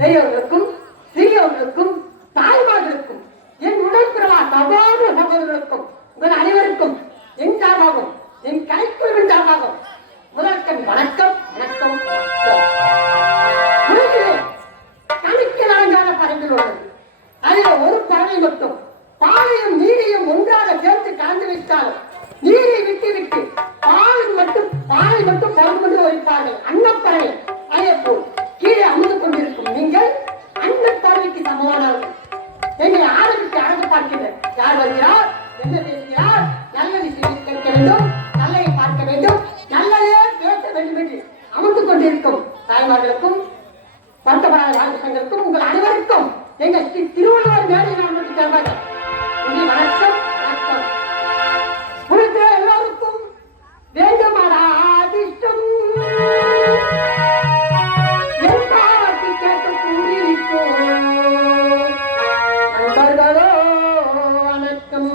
பெரியவர்களுக்கும் சிறியவர்களுக்கும் தாய்மார்களுக்கும் என் உடற்பிறவா சகோதர சகோதரர்களுக்கும் உங்கள் அனைவருக்கும் என் சார்பாகும் என் கலைக்குழுவின் சார்பாகும் முதற்கண் வணக்கம் வணக்கம் கணிக்க நான்கான பறவைகள் உள்ளது. அதில் ஒரு பறவை மட்டும் பாலையும் நீரையும் ஒன்றாக சேர்த்து கலந்து வைத்தாலும் நீரை விட்டு விட்டு பாலை மட்டும் பறந்து வைப்பார்கள். அன்னப்பறவை அதே போல் கீழே அமர்ந்து கொண்டிருக்கும் நீங்கள் அன்னப்பறவைக்கு சமமானவர்கள். எங்களை ஆரம்பித்து அழகு பார்க்கிறேன். யார் வருகிறார், என்ன பேசுகிறார், நல்லதை கேட்க வேண்டும், நல்லதை பார்க்க வேண்டும், நல்லதே பேச வேண்டும் என்று அமர்ந்து கொண்டிருக்கும் தாய்மார்களுக்கும் வருத்தப்படாத வாழ்க்கைகளுக்கும் உங்கள் அனைவருக்கும் எங்கள் திருவள்ளுவர் மேடை நான் மட்டும் தருவார்கள். வணக்கம் வணக்கம். உங்களுக்கு எல்லோருக்கும் வேண்டுமாடா அதிர்ஷ்டம் என் பாட்டி கேட்டு கூடியிருக்கும் நண்பர்களோ வணக்கம்.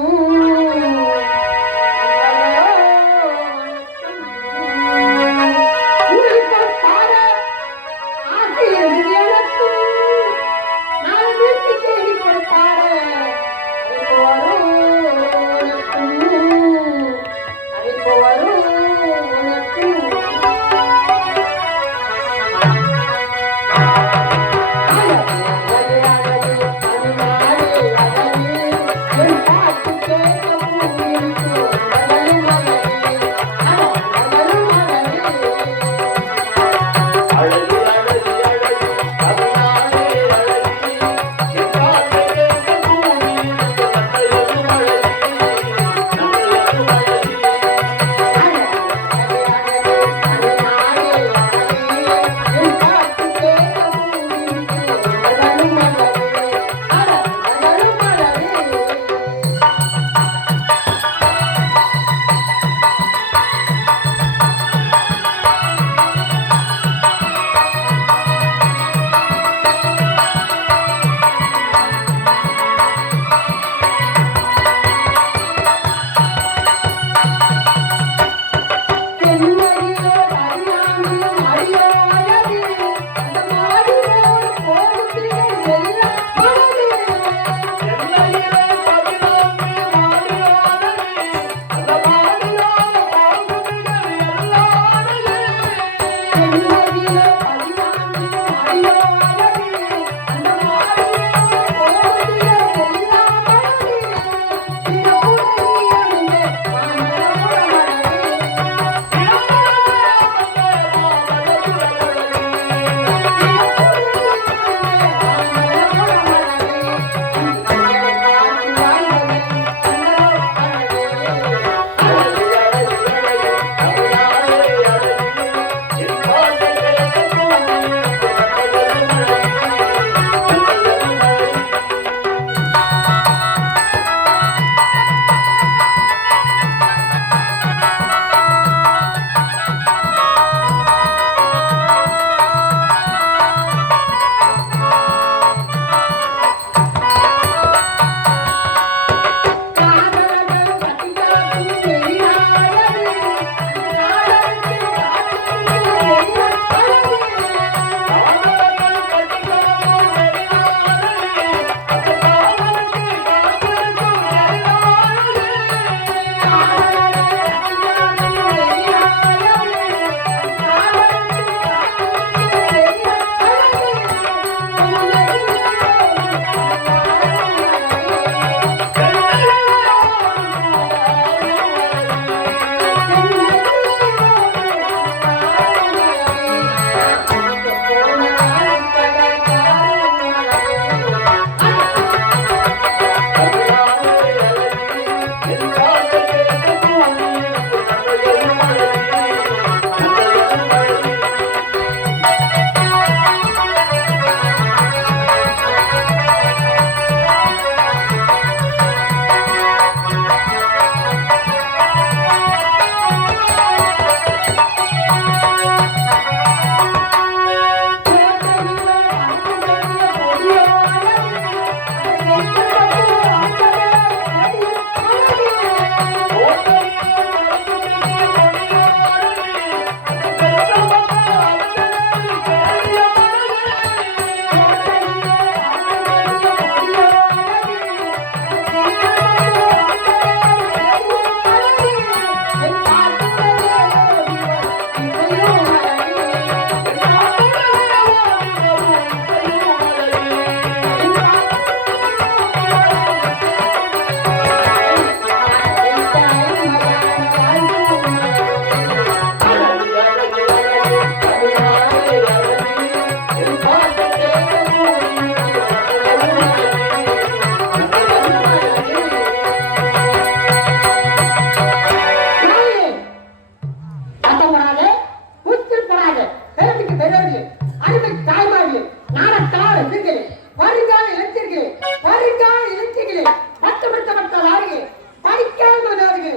பள்ளியிலே பட்டமளிக்கப்பட்டவர்களே, படிக்காதவர்களே,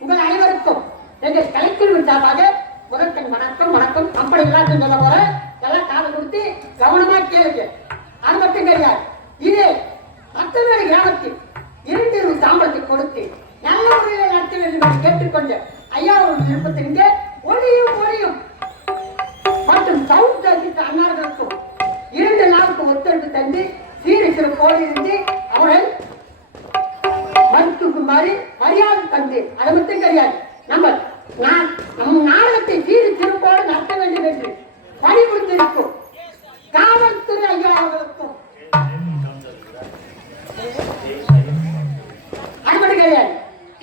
உங்கள் அனைவருக்கும் எங்கள் கலைக்குழுவின் சார்பாக முதற்கண் வணக்கம் வணக்கம். அப்படி எல்லாத்தையும் சொல்ல போற எல்லாம் காலம் கொடுத்து கவனமா கேளுங்க. அது மட்டும் கிடையாது, இது அத்தனை கிராமத்தில் 2 சாம்பளத்தை கொடுத்து நல்ல முறையில் நடத்த வேண்டும் என்று கேட்டுக்கொண்டு ஐயாவோட விருப்பத்திற்கு ஒளியும் மற்றும் சவுண்ட் அன்னார்களுக்கும் 2 நாளுக்கு ஒத்துழைப்பு தந்து சீரசிறப்போடு இருந்து அவர்கள் மருத்துவமாறு மரியாதை தந்து அதை மட்டும் கிடையாது, நம் நாடகத்தை சீரசிறப்போடு நடத்த வேண்டும் என்று பணிபுரிந்திருக்கும் காவல்துறை ஐயா அவர்களுக்கும் அது கிடையாது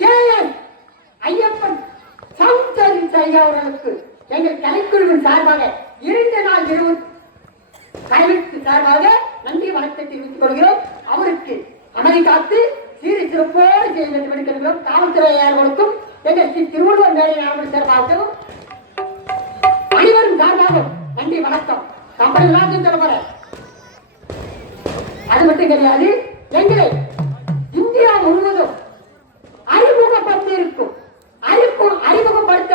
கேஎன் ஐயப்பன் சவுண்ட் ஐயா அவர்களுக்கு எங்கள் கலைக்குழுவின் சார்பாக 2 நாள் இரவு கலைக்கு சார்பாக நன்றி வணக்கத்தை தெரிவித்துக் கொள்கிறோம். அவருக்கு அமைதி காத்து சீரி சிறப்போடு செய்ய வேண்டும் எடுக்கிறோம். காவல்துறையாளர்களுக்கும் எங்கள் திருவள்ளுவர் மேலை நாடுகள் சார்பாகவும் அனைவரும் சார்பாகவும் நன்றி வணக்கம். கம்பெனி எல்லாம் சொல்ல போற அது மட்டும் கிடையாது, எங்களை இந்தியா முழுவதும் அறிமுகப்படுத்த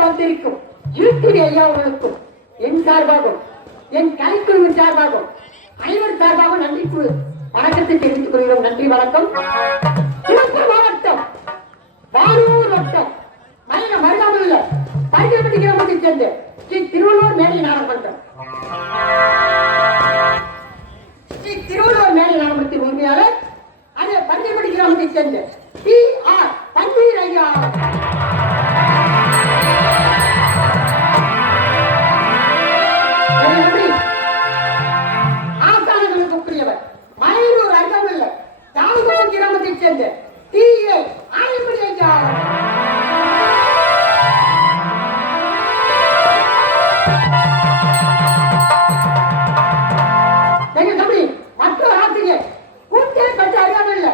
வந்திருக்கும் யூடியூப் ஐயா அவர்களுக்கும் என் சார்பாகவும் என் கலைக்குழுவின் சார்பாகவும் அனைவர் சார்பாகவும் நன்றி வணக்கத்தை தெரிவித்துக் கொள்கிறோம். நன்றி வணக்கம். திருப்பூர் மாவட்டம் வாரூர் வட்டம் மருதாமல்ல பரிகல்பட்டி கிராமத்தைச் சேர்ந்த ஸ்ரீ திருவள்ளுவர் மேலை நாடகமன்றம் நாடகத்தின் உரிமையாளர் அதே பரிகல்பட்டி கிராமத்தைச் சேர்ந்த PR பன்னீர் ஐயா மலையூர் அருகாமையில் தாழ்கோடு கிராமத்தைச் சேர்ந்த TA ஆயமணி ஐயா எங்கள் தம்பி மற்றொரு ஆசிரியர் கூட்டேப்பட்டு அருகாமையில்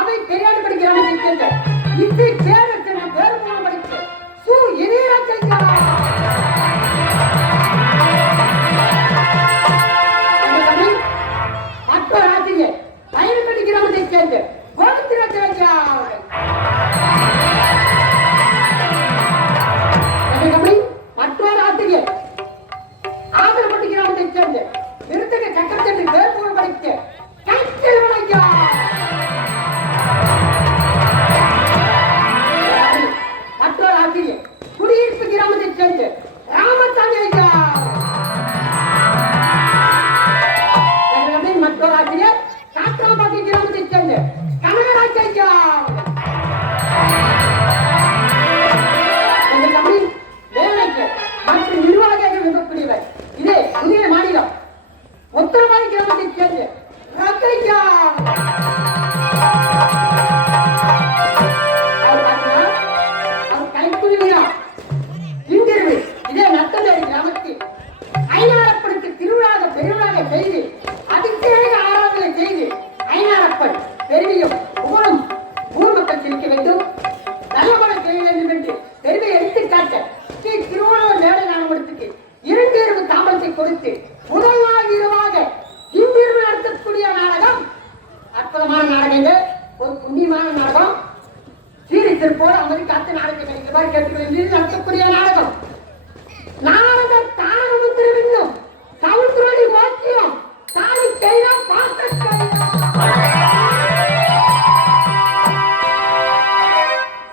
அவை பெரியாடுபடி கிராமத்தைச் சேர்ந்த இசை பேரச்சன பேருமான படிக்க சு இளையராஜா பயன்படி கிராமத்தைச் சேர்ந்த கோவிந்தராஜா மற்றொரு ஆசிரியர் ஆதரப்பட்டி கிராமத்தைச் சேர்ந்த விருத்தக சக்கரத்தட்டு பேர்பூர் படிக்க கைச்செல்வனையா மற்றொரு ஆசிரியர் குடியிருப்பு கிராமத்தைச் சேர்ந்த ராமசாமி ஐயா மற்றொரு ஆசிரியர் காத்திரபாக்கி கிராமத்தைச் சேர்ந்த கனகராஜ் ஐயா வேலைக்கு மற்றும் நிர்வாகியாக விரும்பக்கூடியவர் இதே புதிய மாநிலம் உத்தரவாதி கிராமத்தைச் சேர்ந்த ரத்தையா அவர் கைக்குலியா இங்கிருந்து இதே நத்தந்தேரி கிராமத்தில் ஐநாரப்பனுக்கு திருவிழாக பெருவிழாக செய்து அதிசேக ஆராதனை செய்து ஐநாரப்பன் பெருமையும் புகழும் ஊர் மக்கள் சிரிக்க வேண்டும், நல்லபட செய்ய வேண்டும் என்று பெருமை எடுத்துக்காட்ட ஸ்ரீ திருவள்ளுவர் மேலை நாடகத்துக்கு 2 இரவு தாமரத்தை கொடுத்து முதல் நாள் இரவாக இன்றிரவு நடத்தக்கூடிய நாடகம் அற்புதமான நாடகங்கள், ஒரு புண்ணியமான நாடகம். சீரி திருப்போடு அமதி காத்து நாடகம் கிடைக்குமாறு கேட்டுக்கொண்டு நடத்தக்கூடிய நாடகம். நாடக தாரகம் திருவின்னும் சவுத்ரோடி மோக்கியம் தாலி கையா பாத்த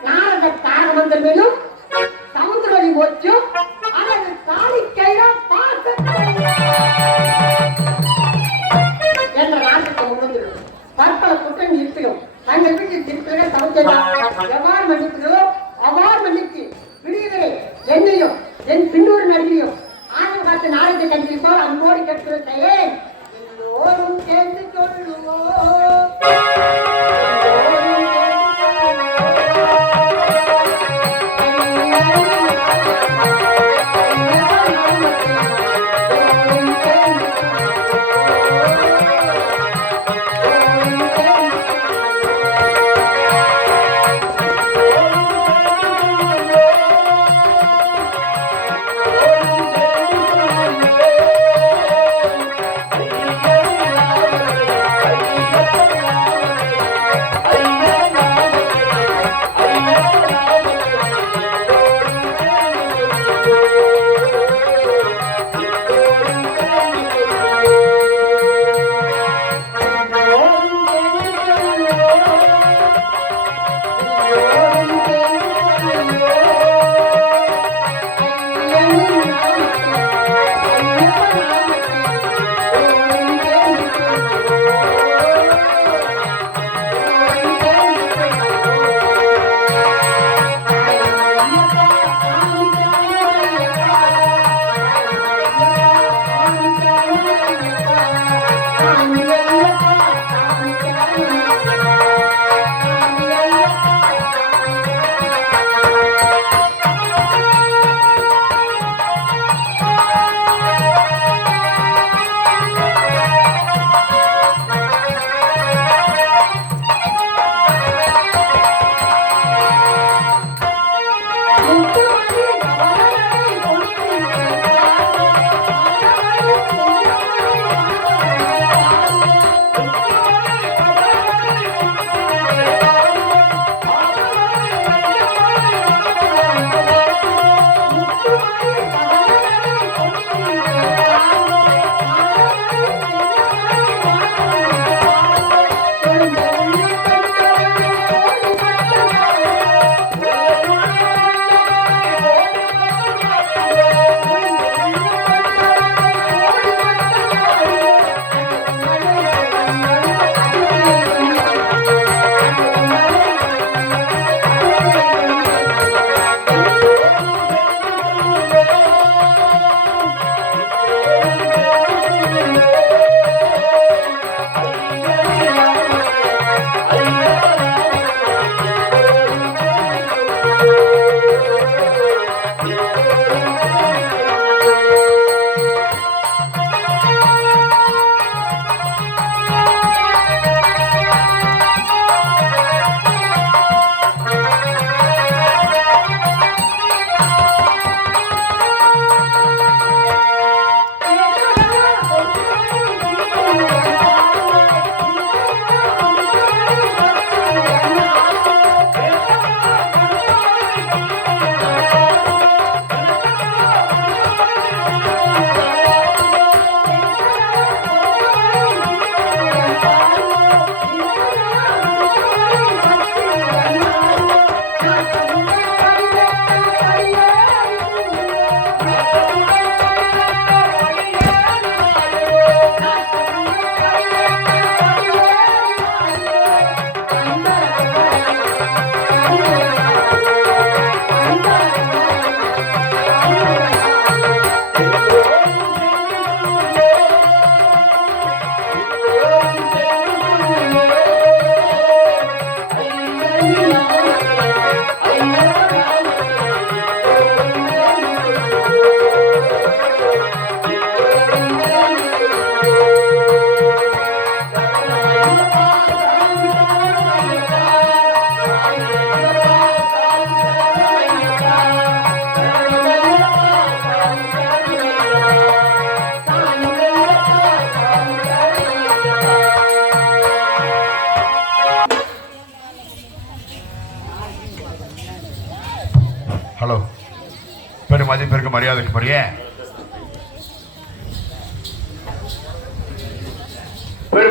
நாடக தாரகம் திருவின்னும் சவுத்ரோடி மோக்கியம் அல்லது தாலி கையா பாத்த என்ற நாட்டத்தை உணர்ந்துள்ளது. பற்பல குற்றம் இருப்பிலும் தங்கள் வீட்டில் திருப்பிகள் சவுத்தெல்லாம் எவ்வாறு மன்னிக்கிறதோ அவ்வாறு மன்னித்து விடுகிறேன். என்னையும் என் பின்னூர் நடிகையும் ஆனந்த காத்து நாளைக்கு கண்டிப்பால் அன்போடு கேட்கிறேன். எல்லோரும் சேர்ந்து சொல்லுவோம்.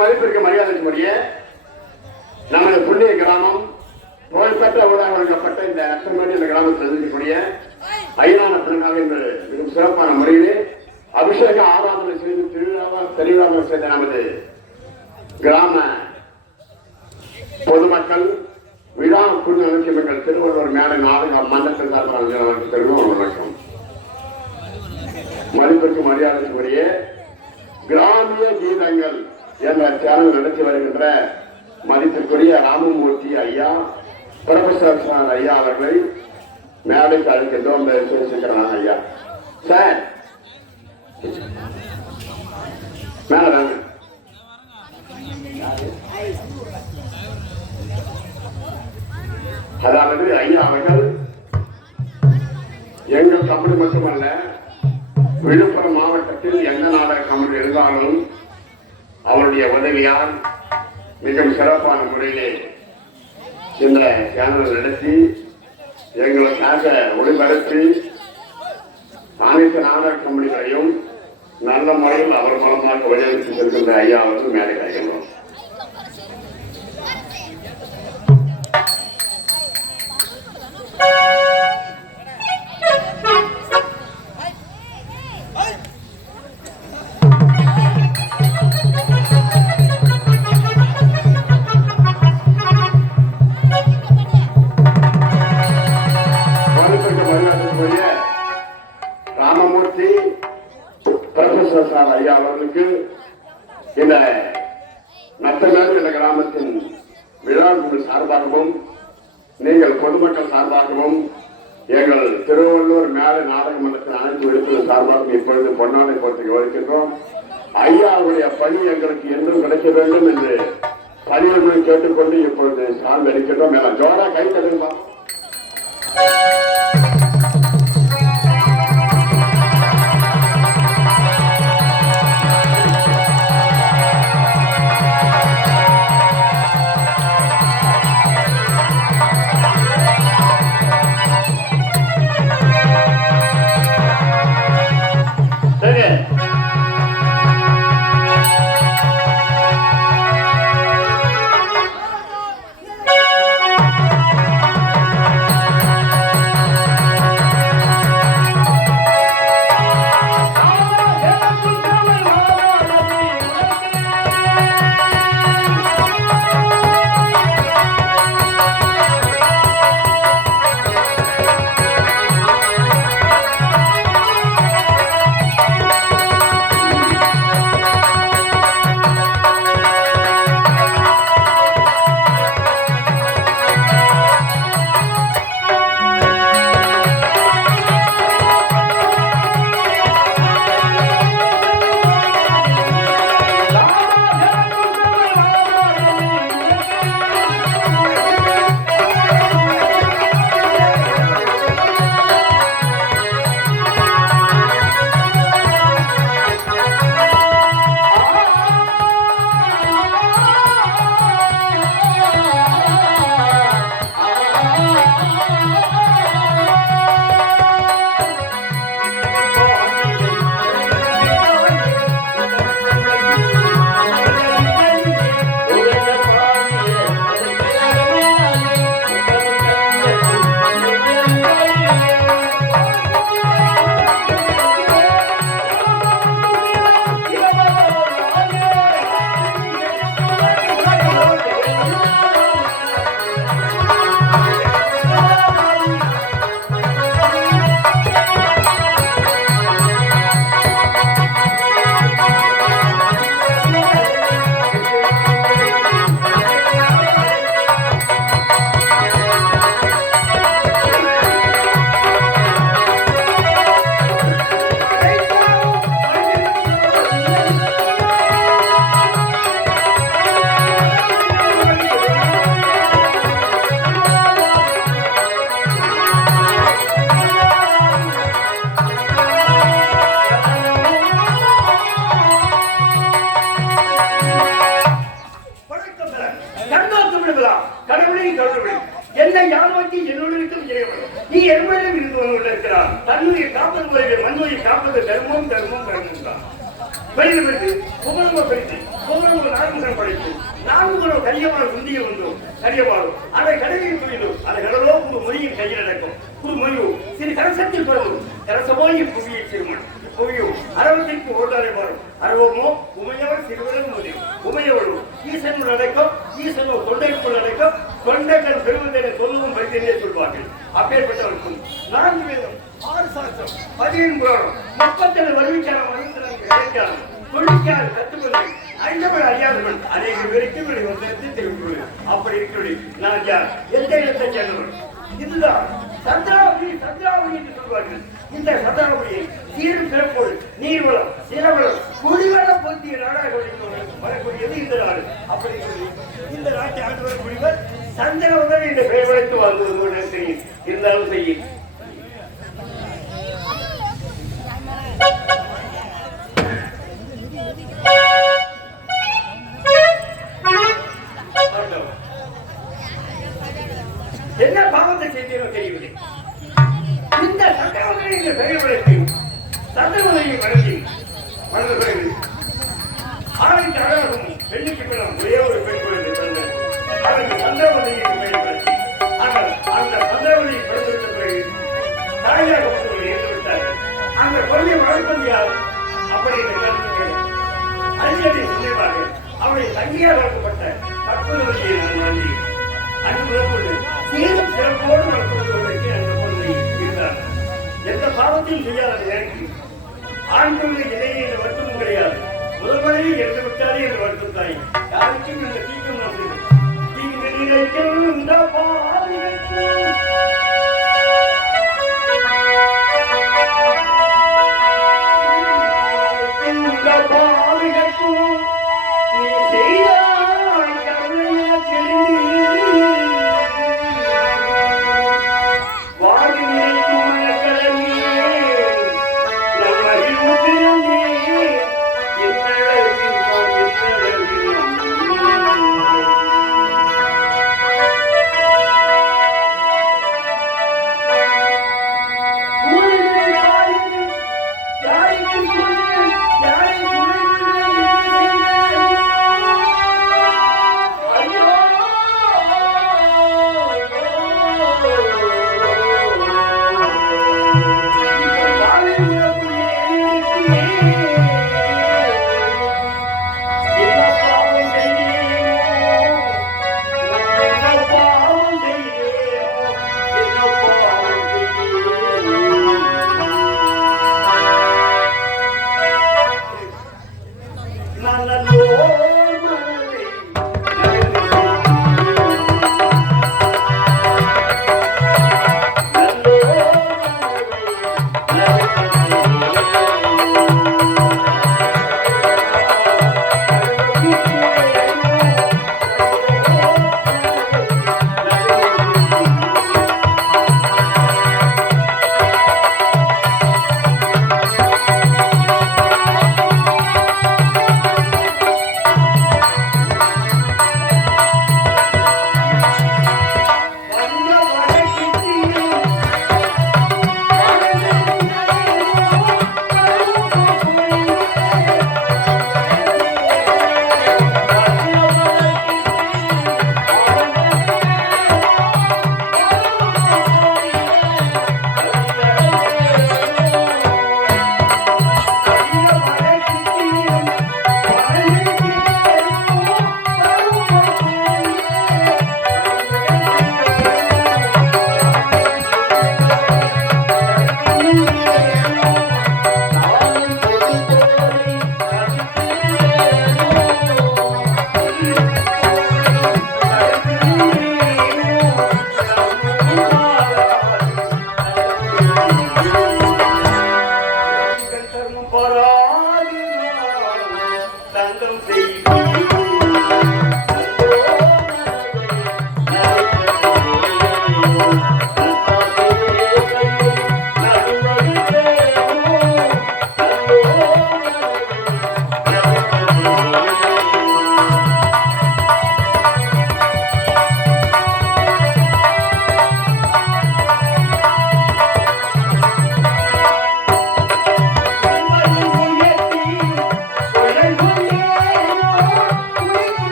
மதிப்பிற்கு மரியாதைக்குரிய நமது புண்ணிய கிராமம் புகழ்பெற்ற ஊராக வழங்கப்பட்ட இந்த நத்தமேடு என்ற கிராமத்தில் இருக்கக்கூடிய ஐநான பெருநாள் என்று மிகவும் சிறப்பான முறையிலே அபிஷேக ஆராதனை செய்து திருவிழாவாக செய்த நமது கிராம பொதுமக்கள் விழா குழு அலட்சியங்கள் திருவள்ளுவர் மேடை நாடக மன்றத்தில் சார்பாக பெருமை வணக்கம். மதிப்பிற்கு மரியாதைக்குரிய கிராமிய கீதங்கள் என்ற சேனல் நடத்தி வருகின்ற மதிப்பிற்குரிய ராமமூர்த்தி ஐயா, புரொஃபசர் ஐயா அவர்களை மேடைக்கு அழைக்கின்றோம். சிவசங்கரன் ஐயா சார் மேல வாங்க. அதாவது ஐயா அவர்கள் எங்கள் கம்பெனி மட்டுமல்ல, விழுப்புரம் மாவட்டத்தில் எந்த நாடக கம்பெனி இருந்தாலும் அவருடைய உதவியால் மிகவும் சிறப்பான முறையிலே இந்த சேனல் நடத்தி எங்களுக்காக ஒளிபரப்பி அனைத்து நாடக கம்பெனிகளையும் நல்ல முறையில் அவர் மூலமாக வழிநடத்தி செல்கின்ற ஐயா அவர்கள் மேலே கிடைக்கின்றோம். ராமமூர்த்தி புரொஃபசர் சார் ஐயா அவர்களுக்கு இந்த நத்தமேடு என்ற கிராமத்தின் விழா குழு சார்பாகவும் நீங்கள் பொதுமக்கள் சார்பாகவும் எங்கள் திருவள்ளூர் மேலை நாடக மன்றத்தின் அனைத்து உறுப்பினர் சார்பாகவும் இப்பொழுது பொன்னாடை போட்டு கவனிக்கின்றோம். ஐயாவுடைய பணி எங்களுக்கு என்றும் கிடைக்க வேண்டும் என்று பணியுடன் கேட்டுக்கொண்டு இப்பொழுது சார்ந்து அளிக்கின்றோம். எல்லாம் ஜோரா கை தருமா. என்னை யானோக்கி என்னோடு இருக்கும் இறைவன் நீ எருமையிலும் இருந்தவனோடு இருக்கிறான் தன்னுயிர் காப்பது போல மண்ணுயிர் காப்பது தர்மம் தர்மம் தர்மம் தான் பயிர் பெற்று புகழம பெற்று புகழம நான்குகள் படைத்து நான்குகளோ கரியமான குந்திய உண்டோம் கரியவாரும் அதை கடலில் புரியும் அதை கடலோ ஒரு மொழியின் கையில் நடக்கும் ஒரு மொழியோ சிறு கரசத்தில் பிறகும் கரசமோய் புவியை சிறுமன் புவியோ அறவத்திற்கு ஓட்டாரை மாறும் அறவமோ உமையவர் சிறுவனும் முடியும் உமையவரும் ஈசனுள் அடைக்கும் ஈசனோ தொண்டைக்குள் அடைக்கும் தொண்டைகள் பெருமந்தனை சொல்லவும் பரிசென்றே சொல்வார்கள் அப்பேற்பட்டவருக்கும் 4 வேதம் 6 சாஸ்திரம் 15 புராணம் 37 வருவிக்கான மனிதர்கள் தொழிற்கார கத்துக்கொண்டு ஐந்தவர் அறியாதவன் அநேக பேருக்கு வந்து தெரிவித்துள்ளது அப்படி இருக்கிறது நான் யார் எந்த இடத்தை சேர்ந்தவன் இதுதான் சந்திராவளி சந்திராவளி என்று சொல்வார்கள் இந்த சந்திராவளியை சீரும் சிறப்போடு நீர்வளம் சிறவளம் குடிவளம் பொருத்திய நாடாக வரக்கூடியது இந்த நாடு அப்படி சொல்லி இந்த நாட்டை ஆண்டு வரக்கூடியவர் சந்திரவதன் என்ற பெயர் வளைத்து வாழ்வது தெரியும் இருந்தாலும் செய்யும் என்ன பாவத்தை செய்தோ தெரியவில்லை இந்த சந்திரவதனை என்ற பெயர் வளைத்து சந்திரவதனை வளர்த்தி வளர்ந்த பிறகு ஆணைக்கு அழகும் பெண்ணுக்கு பின்னம் ஒரே ஒரு பெண் குழந்தை பிறந்தது அதற்கு சந்திரவதனை என்று பெயர் வளர்த்தி ஆனால் அந்த சந்திரவதனை பிறந்திருந்த பிறகு தாயாக இருந்து விட்டார்கள் அந்த குழந்தையை வளர்ப்பது யார் அப்படி என்று கருத்து அஞ்சலி நினைவாக அவருடைய தங்கியாக வளர்க்கப்பட்ட கற்பனை நான் நன்றி அன்பு சீரும் சிறப்போடு வளர்க்கப்படுவதற்கு அந்த குழந்தை இருந்தார் எந்த பாவத்தையும் செய்யாத எனக்கு ஆண் குழந்தை இடையே என்ற வருத்தமும் கிடையாது முதல் முறையில் இறந்து விட்டாரே என்று வருத்தம் தாய் யாருக்கும் இந்த தீக்கம் நான் தீங்கு நினைக்கின்ற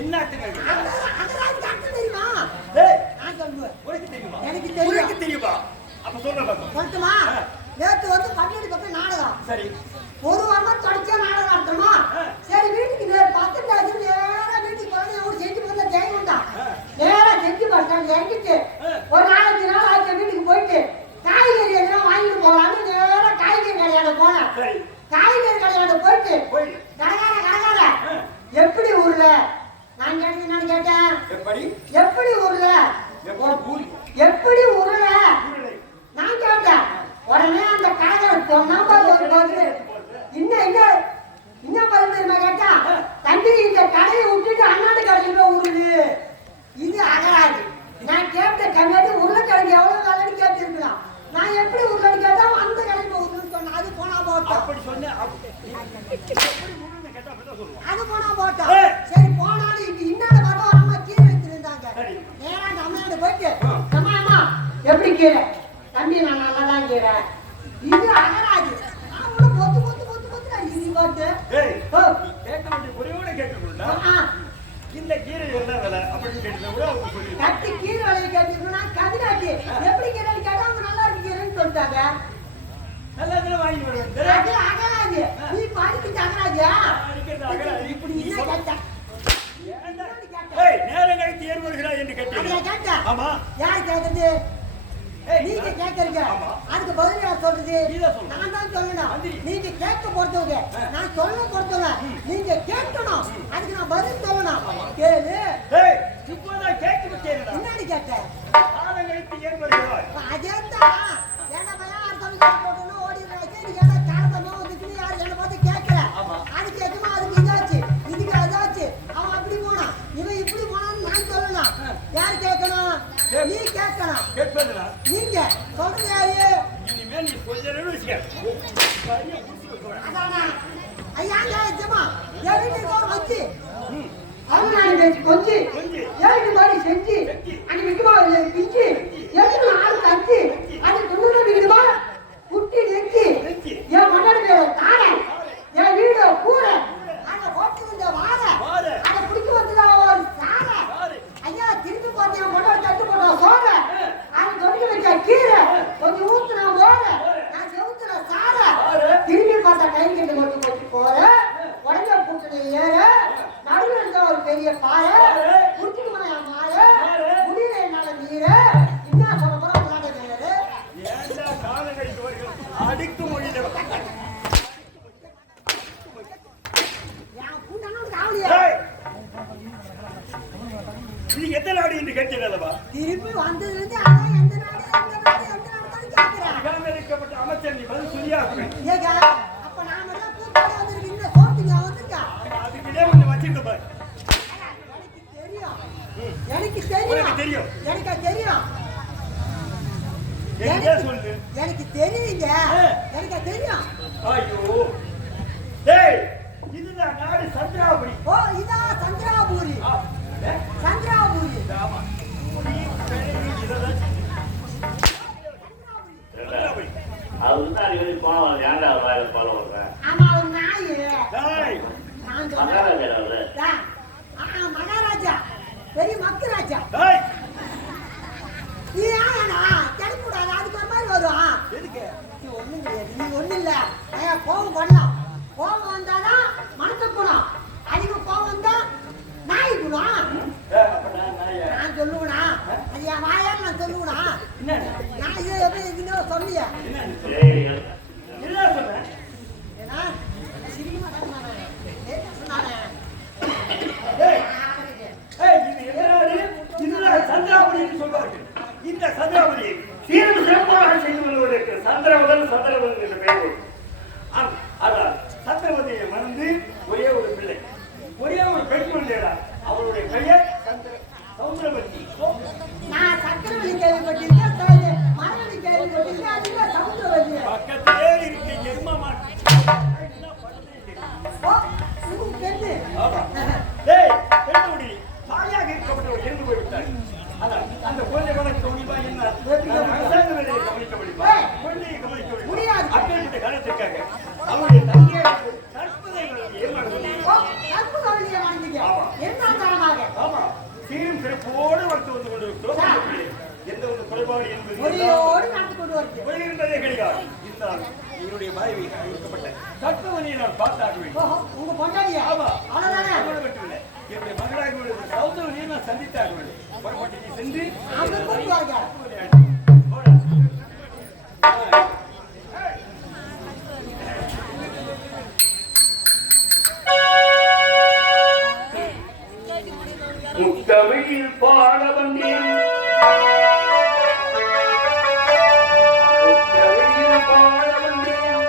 என்னாத்துக்கு அகராஜ் டாக்டர் தெரியுமா? ஏய் நான் சொல்லுவேன். உனக்கு தெரியுமா? எனக்கு தெரியும். உனக்கு தெரியுமா? அப்ப சொல்ற பாக்க சொல்லட்டுமா? நேத்து வந்து பன்னெண்டு பக்கம் நாடகம். சரி ஒரு வாரம் தொடர்ச்சியா நாடகம் நடத்துமா? சரி வீட்டுக்கு நேரா வீட்டுக்கு போய் ஒரு செஞ்சு போல ஜெயம் வந்தான். நேரா செஞ்சு பார்த்தாங்க இறங்கிட்டு ஒரு 4-5 நாள் ஆச்சு வீட்டுக்கு போயிட்டு காய்கறி எல்லாம் வாங்கிட்டு போகலான்னு நேரா காய்கறி கடையாட போனேன். சரி காய்கறி கடையாட போயிட்டு போய் கடகார எப்படி ஊர்ல நான் கேட்டேன் கேட்டேன் எப்படி ஊர்ல எப்படி ஊர்ல நான் கேட்டேன். உடனே அந்த கடைக்கார சொன்னா ஒரு பதில் இன்னும் பதில் தெரியுமா கேட்டா தம்பி இந்த கடையை விட்டுட்டு அண்ணாடு கடைக்கு உருளு இது அகராது. நான் கேட்ட கம்மியாட்டு உருளைக்கிழங்கு எவ்வளவு வேலைன்னு கேட்டிருக்கலாம். நான் எப்படி உருளைன்னு கேட்டா அந்த கடைக்கு உருளுன்னு சொன்னேன். அது போனா போட்டோம் அது போனா போட்டோம். சரி போனாலும் இது இன்னாட பார்த்தா ஒரு அம்மா கீரை வச்சிருந்தாங்க. நேரா அந்த அம்மையோட போயிட்டு அம்மா அம்மா எப்படி கீரை தம்பி நான் நல்லா தான் கீரை இது அகராது. அவங்களும் பொத்து பொத்து பொத்து பொத்து இது பார்த்து கேட்க வேண்டிய குறையோட கேட்கணும்டா. இந்த கீரை என்ன விலை அப்படின்னு கேட்டது கூட அவங்க சொல்லி கட்டி கீரை விலையை கேட்டீங்கன்னா கதிராட்டி எப்படி கீரைன்னு கேட்டா அவங்க நல்லா இருக்கு கீரைன்னு சொல்லிட்டாங்க. நல்லா இதுல வாங்கி வருவேன். அது அகராது. நீ படிக்கிட்டு அகராஜா இப்படி என்ன கேட்ட நேரம் கழித்து ஏன் வருகிறாய் என்று கேட்டீங்க. ஆமா யார் கேட்கறது? நீங்க கேட்கறீங்க. அதுக்கு பதில் யார் சொல்றது? நான் தான் சொல்லணும். நீங்க கேட்க பொறுத்தவங்க நான் சொல்ல பொறுத்தவங்க நீங்க கேட்கணும். அதுக்கு நான் பதில் சொல்லணும். கேளு. இப்போதான் கேட்க என்னன்னு கேட்ட நேரம் கழித்து ஏன் வருகிறாய்? அதேதான் ஏன்னா பையன் போட்டு ஓடிடுறாங்க. நீ ஏன்னா காலத்தமா வந்துட்டு யார் என்ன பார்த்து கேட்கல. அதுக்கு எதுமா அதுக்கு இதாச்சு இதுக்கு அதாச்சு அவன் அப்படி போனான் இவன் இப்படி போனான்னு நான் சொல்லணும். யார் கேட்கணும்? நீ கேட்கணும். கேட்பதுனா நீங்க சொல்றது யாரு? இனிமேல் நீ கொஞ்சம் அதானா ஐயாங்க ஜமா எவ்வளவு கோர் வச்சி அவனால கொஞ்சி ஏழு பாடி செஞ்சு அங்க விக்குமா பிஞ்சி எதுக்கு ஆளு தச்சி அது துணுன வீடுமா குட்டி நெக்கி என் மகன் பேரு தார என் வீடு கூற அங்க போட்டு வந்த வார அத புடிக்க வந்ததா ஒரு சார ஐயா திருப்பி போட்டு என் மகன் தட்டு போட்டா சோற அது கொண்டு வச்ச கீரை கொஞ்சம் ஊத்துனா போற நான் செவுத்துல சார திரும்பி பார்த்தா கை கட்டு கொண்டு கொண்டு போற உடஞ்ச புட்டுல ஏற நடுவில் இருந்த ஒரு பெரிய பாய குடிச்சுக்கு மாய முடியல என்னால நீர என்ன சொல்ல போற விளையாட வேறு ஏண்டா காலம் கழித்து வருகிறோம் அடிக்கு மொழியில என் கூட்டணும் காவலியா நீ எத்தனை நாடு என்று கேட்டீங்களா? திருப்பி வந்ததுல இருந்து அதான் எந்த நாடு கேட்கிறேன். அமெரிக்கப்பட்ட அமைச்சர் நீ பதில் சொல்லியாக்குவேன். ஏங்க அப்ப நாம எல்லாம் கூட்டாளி வந்திருக்கீங்க சோத்துங்க வந்துருக்கா அதுக்கிட்டே கொஞ்சம் வச்சுட்டு பாரு. எனக்கு தெரியும் எனக்கு தெரியும். சொல்லு. எனக்கு தெரியுங்க. எனக்கு தெரியும். ஐயோ டேய் இதுதான் நாடு சந்திராபுரி. ஓ இதா சந்திராபுரி. சந்திராபுரி. ஆமா. அதுதான் அடிக்கடி போவோம். ஏன்டா வேலை போல வர்றேன்? ஆமா ஒரு நாய். டேய் நான் மகாராஜா மகாராஜா பெரிய மக்கராஜா. டேய் நீ ஆனா கிடைக்கூடாது அதுக்கு ஒரு மாதிரி வரும். எதுக்கு? நீ ஒண்ணும் கிடையாது. நீ ஒண்ணும் இல்ல. கோபம் பண்ணலாம். கோபம் வந்தாதான் மனசு குணம். அதிக கோபம் வந்தா நாய் குணம். நான் சொல்லுவனா அது என் வாயால் நான் சொல்லுவனா நான் இதை எப்படி எதுனோ சொல்லிய என்ன சொல்றேன்? ஏன்னா சினிமா சொன்னானே இதுதான் சந்திராபுரின்னு சொல்வார்கள். இந்த சந்திராபுரி சீரும் சிறப்பாக செய்து கொள்வதற்கு சந்திரவதன் என்ற பெயர். அதான் சந்திரவதியை மறந்து ஒரே ஒரு பிள்ளை ஒரே ஒரு பெண் குழந்தைடா. அவருடைய பெயர் சௌந்தரவதி. நான் சக்கரவள்ளி கேள்விப்பட்டிருக்கேன் மரவள்ளி கேள்விப்பட்டிருக்கேன் அதுதான் சமுத்திரவள்ளி. பக்கத்திலே இருக்கு எம்மா ஓ உங்க பெண்ணு. டேய் பெண்ணுடி தாயாக இருக்கப்பட்டவர் இறந்து போய்விட்டார். அதான் அந்த குழந்தை வளர்க்க முடியுமா என்ன? அரசாங்க வேலையை கவனிக்க முடியுமா? குழந்தையை கவனிக்க முடியாது. அப்பேற்பட்ட காலத்திற்காக அவருடைய தந்தையை கற்பதை ஏமாற்ற ஓ கற்புதவள்ளியை வாங்கிக்க என்ன தரமா வழிபாடு என்பது முறையோடு நடத்தி கொண்டு வருகிறேன். முறை என்பதே கிடையாது. இருந்தாலும் என்னுடைய மனைவி கொடுக்கப்பட்ட கற்பவனை நான் பார்த்தாக வேண்டும். ஓஹோ, உங்க பொண்டாட்டியா? ஆமா. அவ்வளவுதானே? அதோடு மட்டுமில்லை, என்னுடைய மகளாக உள்ள சௌதரனை நான் சந்தித்தாக வேண்டும். புறப்பட்டு நீ சென்று அவர் கொண்டு வருகிறார். முத்தமிழில் பாட வந்தேன், முத்தமிழில் பாட வந்தேன்,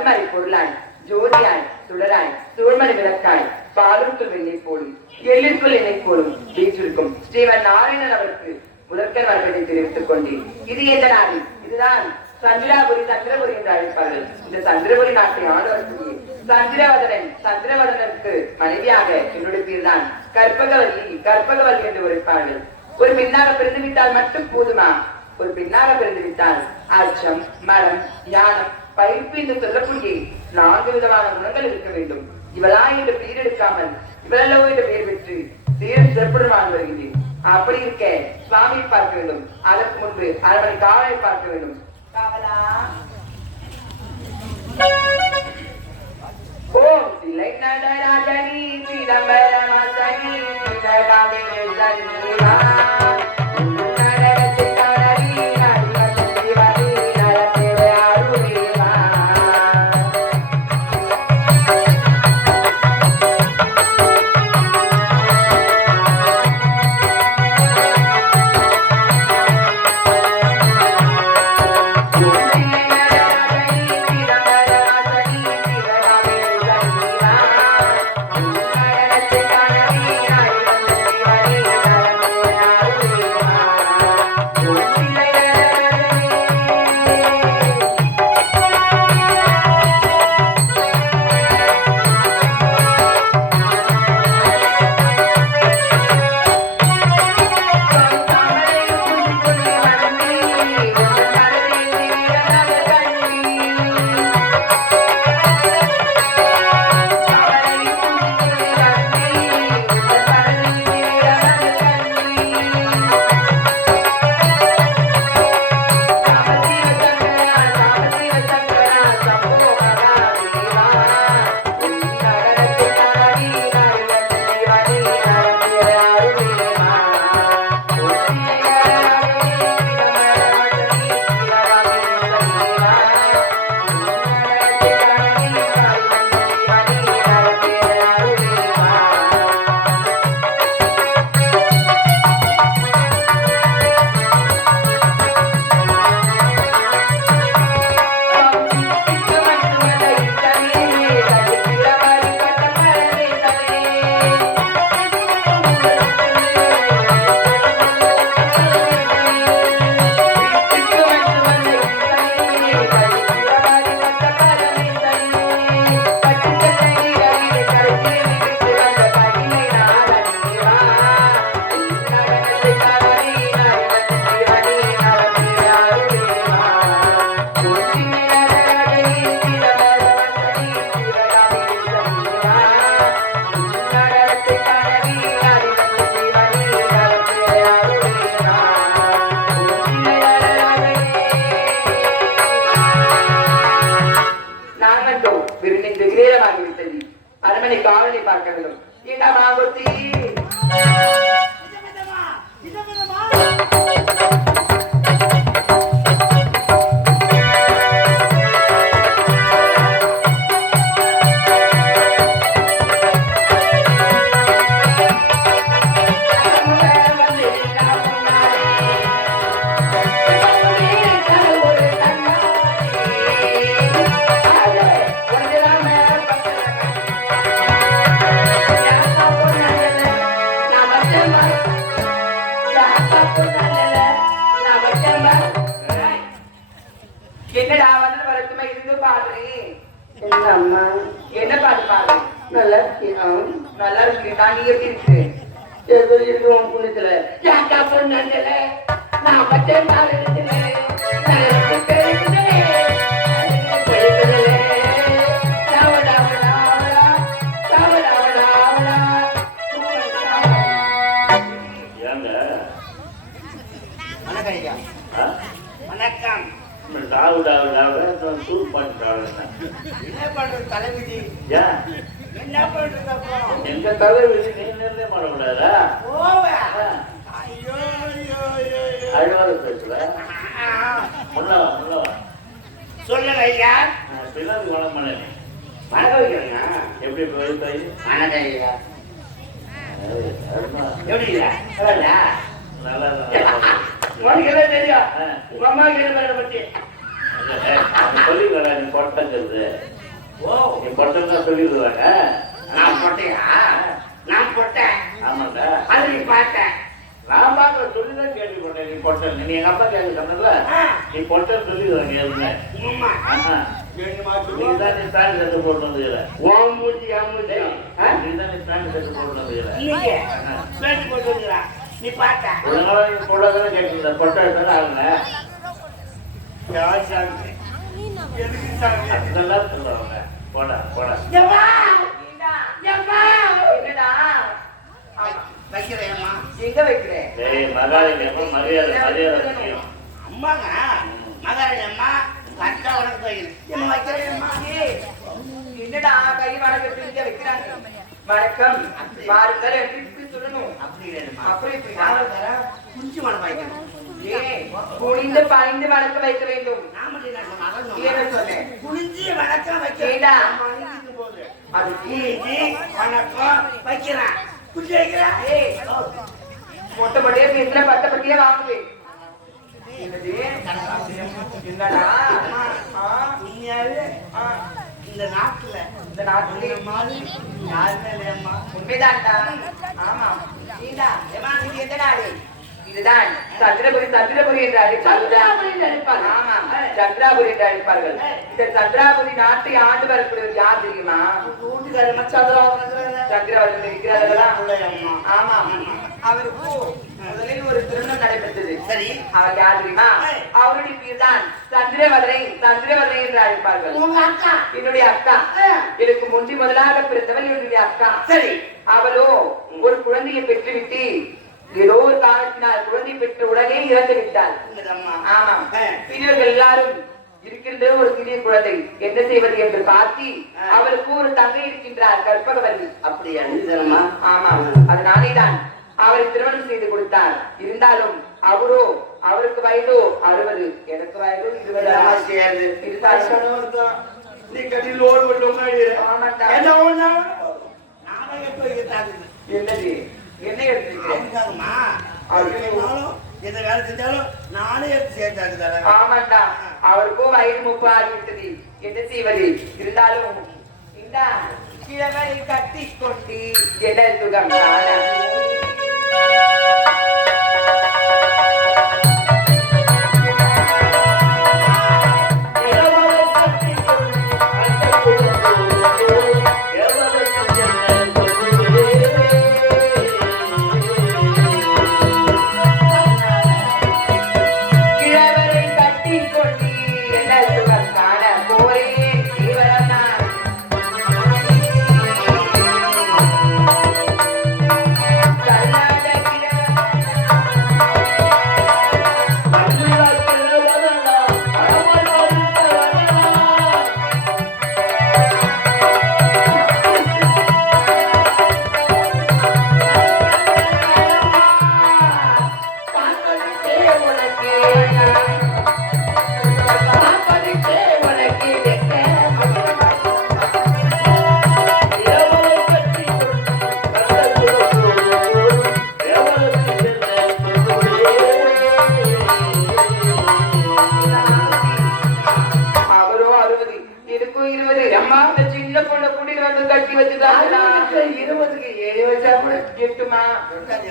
அருமறை பொருளாய் ஜோதியாய் சுடராய் சூழ்மறை விளக்காய் பாலுக்குள் வெண்ணை போலும் எள்ளிற்குள் எண்ணெய் போலும் வீற்றிருக்கும் ஸ்ரீவன் நாராயணன் அவருக்கு முதற்கன் வரப்பதை தெரிவித்துக் கொண்டேன். இது எந்த நாடு? இதுதான் சந்திராபுரி என்று அழைப்பார்கள். இந்த சந்திரபுரி நாட்டை ஆளக்கூடிய சந்திரவதனுக்கு மனைவியாக என்னுடைய பேர் தான் கற்பகவல்லி என்று உரைப்பார்கள். ஒரு பெண்ணாக பிறந்து விட்டால் மட்டும் போதுமா? ஒரு பெண்ணாக பிறந்து விட்டால் அச்சம், மரம், ஞானம், பயிர்ப்பு என்று சொல்லக்கூடிய 4 விதமான குணங்கள் இருக்க வேண்டும். இவளா என்று பெயர் எடுக்காமல் இவளோ என்று பெயர் பெற்று சீரும் சிறப்புடன் வாழ்ந்து வருகிறேன். அப்படி இருக்க சுவாமியை பார்க்க வேண்டும். அதற்கு முன்பு அரண்மனை காவலை பார்க்க வேண்டும். காவலா ஓம் சிலை நடராஜனி சிதம்பரமாசனி சிதகாமேஸ்வரி அரண்மனை காவலை பார்க்க வேண்டும். என்னடா வந்து வரட்டுமா இருந்து பாடுறேன். அம்மா என்ன பாட்டு பாடு? நல்லா இருக்கேன். நல்லா இருக்கு. நான் எப்படி இருக்கு? இருக்கிறோம் புண்ணியத்துல யாக்கா பொண்ணு நான் பச்சை வணக்கம். என்ன பண்றது தலைவிதி? என்ன பண்றது? எங்க தலைவிதி நீ நிர்ணயம் பண்ணக்கூடாதா? அழுவாத பேசுற. சொல்லுங்க ஐயா. பிள்ளைக்கு வளம் பண்ண வணக்க வைக்கிறேங்க. எப்படி போய் வணக்கம் ஐயா. எப்படி நல்லா உனக்கு என்ன தெரியும்? உங்க அம்மா கிட்ட பத்தி சொல்லிடுறா நீ பொட்டங்கிறது. ஓ நீ பொட்டம் தான் சொல்லிடுறாங்க. நான் போட்டேயா? நான் போட்டேன். ஆமாண்டா. அது நீ பார்த்தேன். நான் பார்க்க சொல்லிதான் கேள்விப்பட்டேன் நீ பொட்டன். நீ எங்க அப்பா கேள்வி சொன்னல நீ பொட்டன் சொல்லிடுறாங்க ஏற்கனவே. உம்மா நீதான் நீ ஸ்டாண்ட் செட்டு போட்டு வந்துக்கிற. உன் மூஞ்சி என் மூஞ்சி. நீதான் நீ ஸ்டாண்ட் செட்டு போட்டு வந்துக்கிற. இன்னைக்கு பேட்டி போட்டு வந்துக்கிறா. நீ பார்த்த ஒழுங்காக நீ போடாதானே கேட்குற. பொட்டை எடுத்தாலும் ஆகுங்க. யார் சாமி? எதுக்கு சாமி? இதெல்லாம் சொல்லுவாங்க. போடா போடா. எம்மா ஏண்டா, எம்மா என்னடா? வைக்கிறேம்மா. எங்க வைக்கிறேன்? ஏய் மகாராணி அம்மா மரியாதை மரியாதை முக்கியம். அம்மாங்க மகாராணி அம்மா கரெக்டா உனக்கு வைக்கிறேன். என்ன வைக்கிறேம்மா? ஏய், என்னடா கை வணக்கத்தை இங்க வைக்கிறாங்க? வணக்கம் வாருங்கள் என்று இப்படி சொல்லணும். அப்படி இல்லைம்மா. அப்புறம் இப்படி யாரும் தர குஞ்சு மனம் வைக்கணும். ஏய், குனிந்து பணிந்து வணக்க வைக்க வேண்டும். நான் மட்டும் என்ன சொன்னேன்? அதான் என்ன சொன்னேன். சொன்னேன்? குனிஞ்சு வணக்கம் வைக்கிறேன். ஏண்டா? மணிக்கு போகுது. அது குனிஞ்சு வணக்கம் வைக்கிறேன். குஞ்சு வைக்கிறேன். ஏய், மொட்டைப்பட்டியே பேசுற பட்டப்பட்டியே வாங்குவேன். என்னது? என்னடா? ஆ, உண்மையாவே ஆ, இந்த நாட்டுல இந்த நாட்டிலே மாதிரி யாருமே இல்லையம்மா. உண்மைதான்டா. ஆமா. நீடா, ஏம்மா, இது எந்த நாடு? இதுதான் சந்திரபுரி. சந்திரபுரி என்று அழைப்பார்கள். ஆமா, சந்திராபுரி என்று அழைப்பார்கள். இந்த சந்திராபுரி நாட்டை ஆண்டு வரக்கூடியவர் யார் தெரியுமா? வீட்டுக்காரர் மச்சாந்திராவன் சந்திரவர்மன் இருக்கிறார்களா? பிள்ளையம்மா. ஆமா. அவருக்கு முதலில் ஒரு திருமணம் நடைபெற்றது. சரி. அவர் யார் தெரியுமா? அவருடைய பேர் தான் சந்திரவதனை. சந்திரவதனை என்று அழைப்பார்கள். உங்க அக்கா. என்னுடைய அக்கா. எனக்கு முந்தி முதலாக பிறந்தவள் என்னுடைய அக்கா. சரி. அவளோ ஒரு குழந்தையை பெற்றுவிட்டு ஏதோ ஒரு காரணத்தினால் குழந்தை பெற்ற உடனே இறந்து விட்டாள். உங்கதம்மா. ஆமா. இவர்கள் எல்லாரும் இருக்கின்ற ஒரு சிறிய குழந்தை என்ன செய்வது என்று பார்த்து அவளுக்கு ஒரு தங்கை இருக்கின்றார், கற்பகவல்லி. அப்படியா? இதுதானம்மா? ஆமா. அதனாலே தான் அவரை திருமணம் செய்து கொடுத்தார். இருந்தாலும் அவரோ அவருக்கு வயதோ 60, எனக்கு வயதோ 20. செய்யாது. இருந்தாலும் நீ கட்டில் லோடு பண்ண ஆமாண்டா. என்ன ஒண்ணா நானே எப்ப இருக்காது. என்னது? என்ன எடுத்துக்கிறேன்? அதுக்காகம்மா அவருக்கும் எந்த வேலை செஞ்சாலும் நானே எடுத்து சேர்த்தாக்குதால. ஆமாண்டா. அவருக்கும் வயது 30 ஆகிவிட்டது. என்ன செய்வது? இருந்தாலும் இந்த கிழவரை கட்டி கொண்டு என்ன சுகம் தானா? கிழவரை கட்டி கொண்டு என்ன சுகம் காண போறேன் தீவரமா. கல்லாத அவரோ 60, எனக்கும் 20. அம்மா, இந்த சின்ன பொண்ணை கூட்டிட்டு வந்து கட்டி வச்சுதாங்களா? 20க்கு 7 வச்சா கூட கிட்டுமா?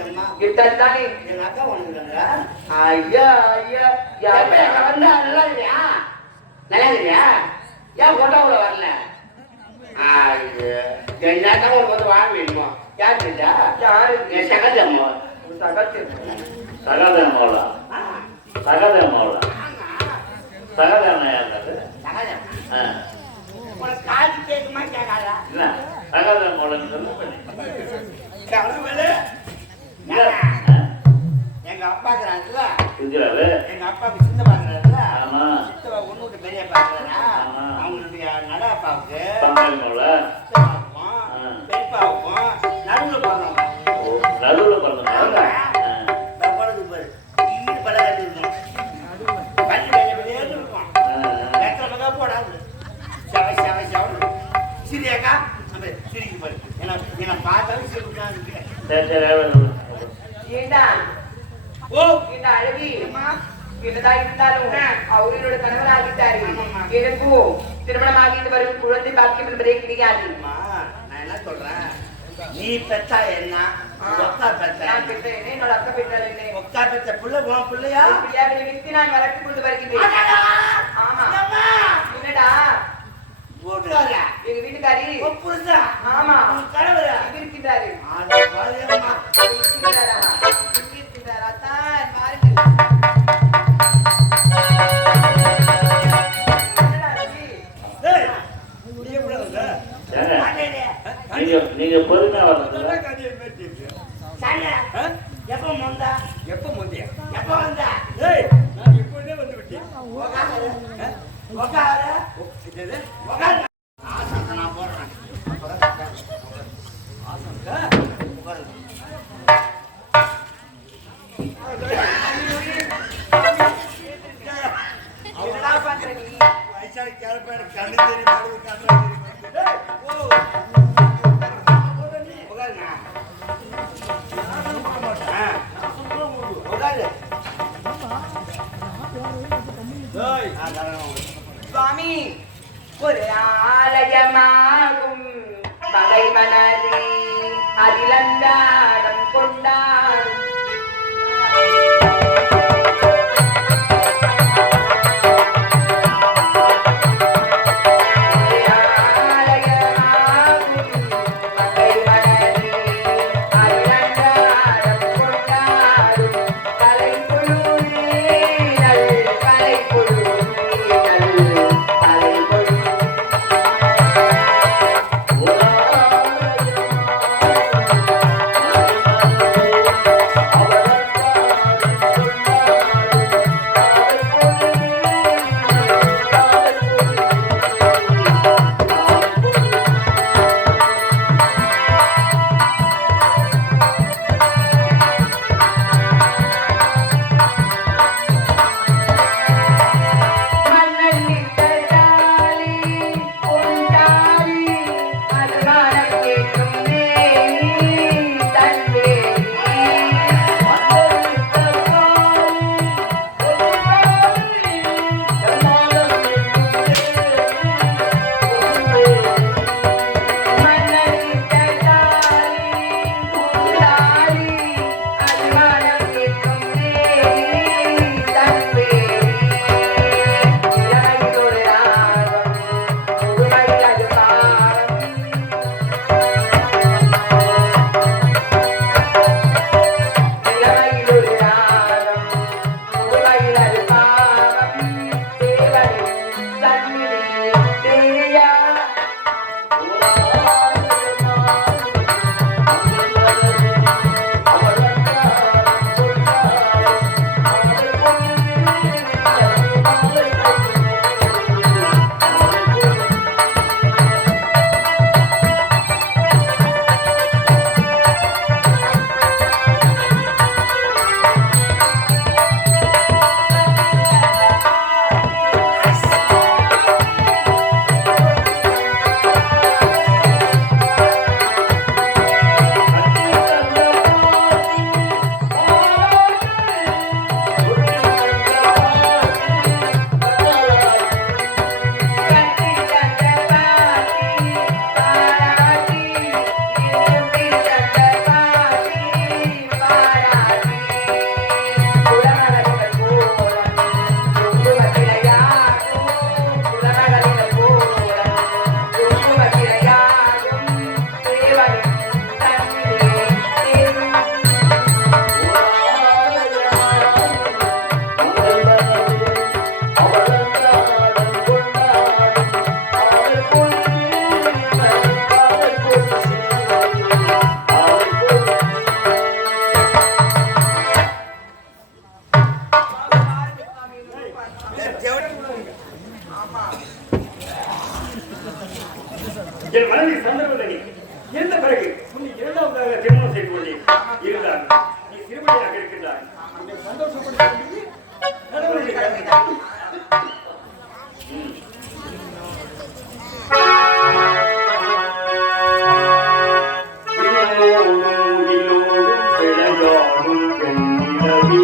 அம்மா கிட்டாதானே? எங்க அக்கா ஒண்ணுங்களா? ஐயா ஐயா, எப்ப வந்தா நல்லா இல்லையா? நல்லா இல்லையா? ஏன் போட்டோவுல வரல? என் அக்கா உனக்கு வந்து வாங்க வேணுமா? யார் செஞ்சா? யாரு? என் சகஜ அம்மா. சகஜம். சகாதே அம்மாவளா? சகாதே அம்மாவளா? சகாதே அண்ணா யார் அது? சகஜ. ஆ. உனக்கு காது கேட்குமா கேட்காதா? என்ன சகாதே அம்மாவளன்னு சொல்லு பண்ணி. கடவுளே. இல்ல. ஆ? எங்க அப்பா இருக்கிறாங்கல்ல, குஜராவு? எங்க அப்பாவுக்கு சின்ன பாக்குறாருல்ல, ஆமா. சித்தவா ஒண்ணு விட்டு பெரிய பாக்குறாரா, ஆமா. அவங்களுடைய நட அப்பாவுக்கு பங்காளி அம்மாவளா? சித்தப்பாவுக்கும் பெரியப்பாவுக்கும் நடுவுல போடுறோம். ஓ, நடுவுல பிறந்தவங்களா? ஆ. டப்பாளுக்கு பாரு, ஈடு பல கட்டி இருக்கும், கட்டி பெரிய பெரிய இருக்கும், வெத்தலை மகா போடாது, செவ செவ செவ சிரியாக்கா நம்ம சிரிக்கு பாரு, என்ன பார்த்தாலும் சிரிக்காது. சரி சரி ஏண்டா ஓ இந்த அழகி என்னதான் இருந்தாலும் அவரு என்னோட கணவர் ஆகிட்டாரு. எனக்கும் திருமணம் ஆகிட்டு வரும் குழந்தை பாக்கியம் என்பதே கிடையாது. நான் என்ன சொல்றேன், நீ பெத்தா என்ன, ஒக்கா பெத்த நான் பெற்ற என்ன, என்னோட அக்கா பெற்றாள் என்ன, ஒக்கா பெத்த புள்ள உன் பிள்ளையா? பிள்ளையாக நிறுத்தி நான் வளர்த்து கொண்டு வருகிறேன். ஆமா. என்னடா கூட்டுக்கார எங்க வீட்டுக்காரி புருஷா? ஆமா கணவரா இருக்கின்றாரு. இருக்கின்றாரா? இருக்கின்றாரா தான் பாருங்கள். நீங்க பொறுமையா வரல. எப்ப வந்தா? எப்ப முந்தைய எப்ப வந்தா? நான் இப்போதே வந்து விட்டேன். ஆசங்க நான் போடுறேன். என்னடா பண்ற நீ? வயசான கேரப்பாடு கண்ணு தெரிய மாட்டேங்குது, கண்ணு சுவாமி ஒரு ஆலயமாகும் மலை மனதே அதிலந்தாடம் கொண்டாடும் என் மனைவி சந்தர்ப்பதனி இருந்த பிறகு உன்னை இரண்டாவதாக திருமணம் செய்து கொண்டேன். இருந்தால் நீ சிறுமணியாக இருக்கின்றாய். உன்னை சந்தோஷப்படுத்தி கடவுளுடைய கடமைதான். பிழையோடும் பெண்ணிலவே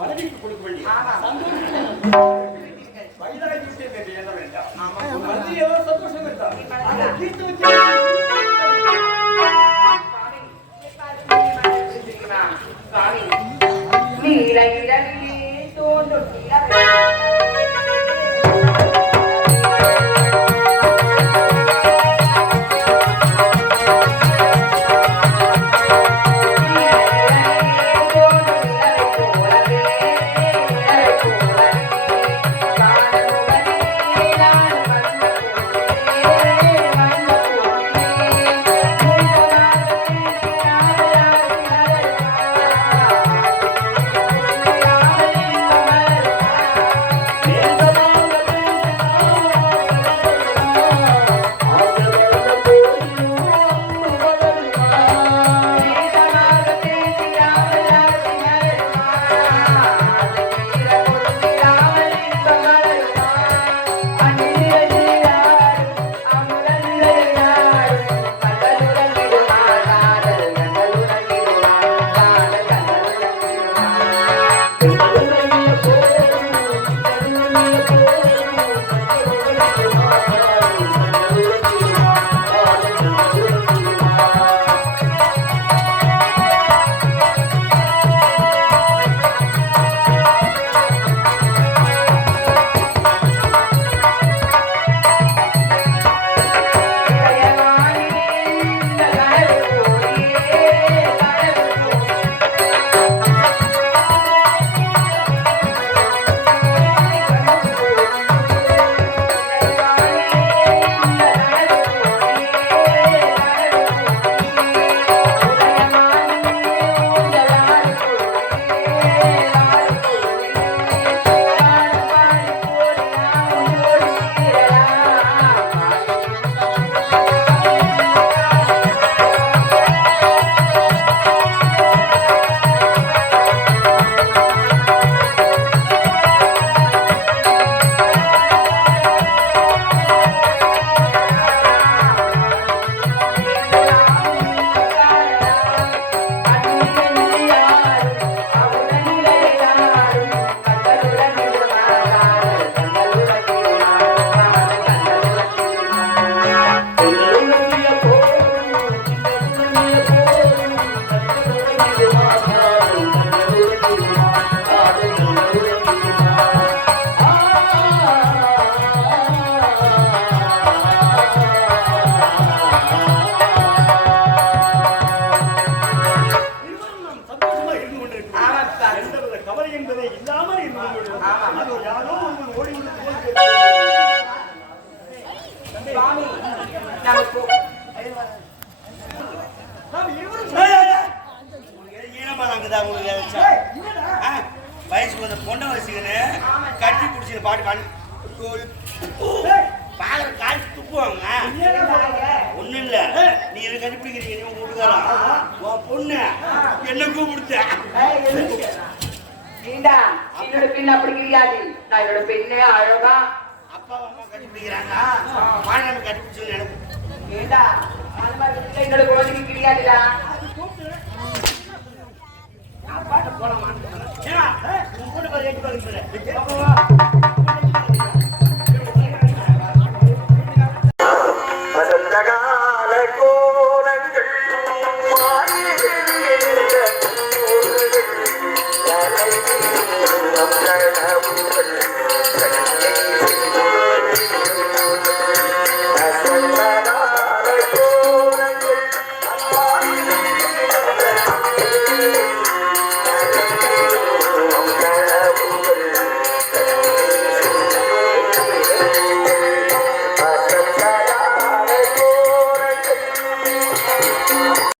மனைவிக்கு கொடுக்க வேண்டிய ஆமா. வயதாகி விட்டேன் என்று எண்ண வேண்டாம். உன் மனதில் ஏதோ சந்தோஷம் இருந்தால் அதை தீர்த்து வைக்க சுவாமி, நீல இரவிலே தோன்றும் நிலவே. சுவாமி, நமக்கு வயசு வந்து பொண்ணை வச்சுக்கின்னு கட்டி குடிச்சு பாட்டு பாடி பாக்குற காய்ச்சி துப்புவாங்க. ஒண்ணும் இல்ல, நீ என்ன கண்டுபிடிக்கிறீங்க உங்க வீட்டுக்காரன் உன் பொண்ணு என்ன கூப்பிடுத்த என்னோட பெண் அப்படி கிடையாது. நான் என்னோட பெண்ணே அழகா அப்பா அம்மா கண்டுபிடிக்கிறாங்க, மாநிலம் கண்டுபிடிச்சு எனக்கு ஏண்டா அந்த மாதிரி என்னோட குழந்தைக்கு கிடையாதுடா. அப்பாட்ட போலாமா? உன் கூட 8 பேருக்கு